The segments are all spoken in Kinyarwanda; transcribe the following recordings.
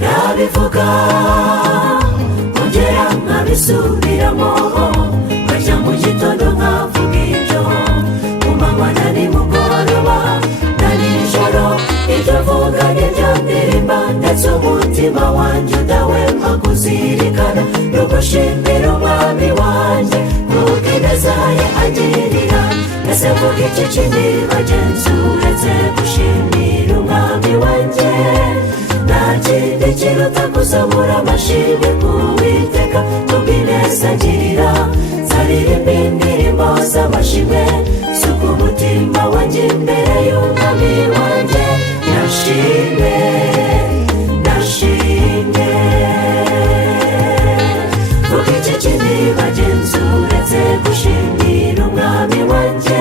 nabivuga ongera nkabisubiramo bajya mu gitondo nkavuga ibyo ku manywa na nimugoroba na nijoro ibyo vuga nibyo ndirimba ndetse umutima wanjye udahwema kuzirikana no gushimira umwami wanjye kuko ineza ye agirira ese mvuga iki kindi bagenzi uretse gushimira umwami wanjye nta kindi kiruta kuzamura amashimwe ku Uwiteka kubw'ineza agirira nzaririmba indirimbo z'amashimwe suka umutima wanjye imbere y'umwami wanjye nashimwe nashimwe vuga iki kindi bagenzi uretse gushimira umwami wanjye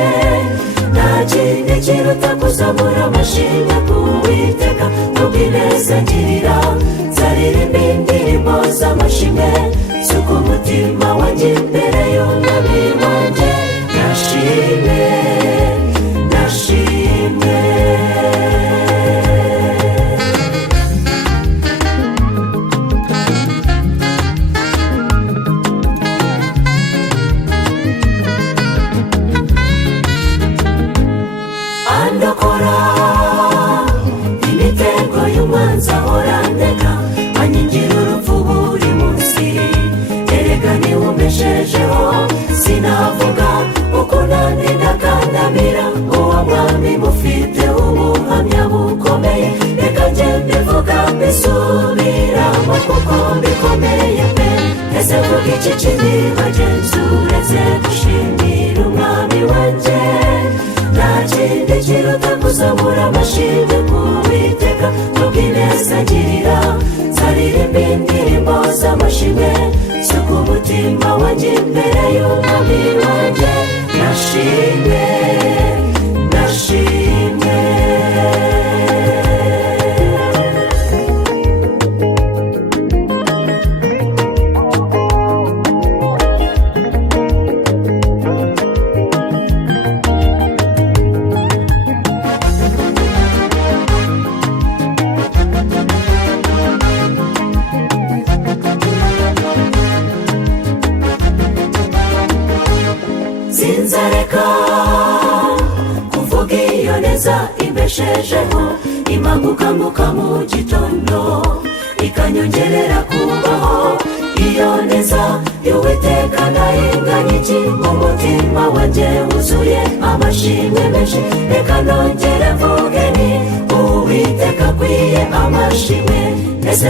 nta kindi kiruta kuzamura amashimwe ku Uwiteka kubw'ineza agirira nzaririmba indirimbo z'amashimwe suka umutima wanjye imbere y'umwami wanjye nashimwe nashimwe andokora imitego y'umwanzi ahora andeka anyingira urupfu buri munsi erega niwe umbeshejeho sinavuga uko nandinda kandamira uwo mwami mufite ubuhamya bukomeye reka njye mbivuga mbisubiramo kuko bikomeye pe ese vuga iki kindi bagenzi uretse gushimira umwami wanjye nta kindi kiruta kuzamura amashimwe ku Uwiteka kubw'ineza agirira nzaririmba indirimbo z'amashimwe suka umutima wanjye imbere y'umwami wanjye nashimwe nashimwe sinzareka kuvuga iyo neza imbeshejeho imagukambuka mu gitondo ikanyongerera kubaho iyo neza y'Uwiteka nayinganya iki umutima wanjye wuzuye amashimwe menshi reka nongere mvuge ni Uwiteka akwiye amashimwe ese